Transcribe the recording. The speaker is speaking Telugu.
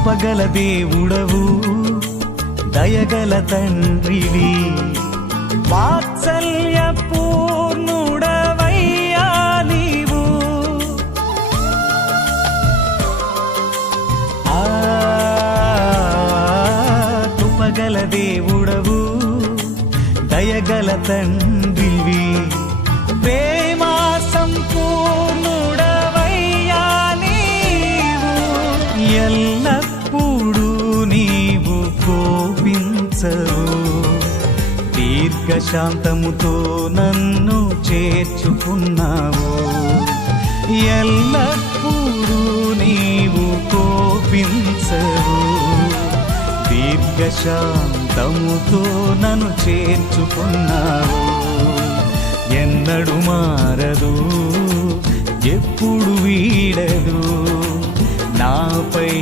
కృపగల దేవుడవు దయగల తండ్రివి వాత్సల్య పూర్ణుడవయ్యా నీవు కృపగల దేవుడవు దయగల తండ్రివి ప్రేమా సంపూర్ణుడవయ్యా నీవు ఎల్లప్పుడూ నీవు కోపించవు దీర్ఘశాంతముతో నన్ను చేర్చుకున్నావు ఎల్లప్పుడూ నీవు కోపించవు దీర్ఘశాంతముతో నన్ను చేర్చుకున్నావు ఎన్నడు మారదు ఎప్పుడు వీడదు నాపై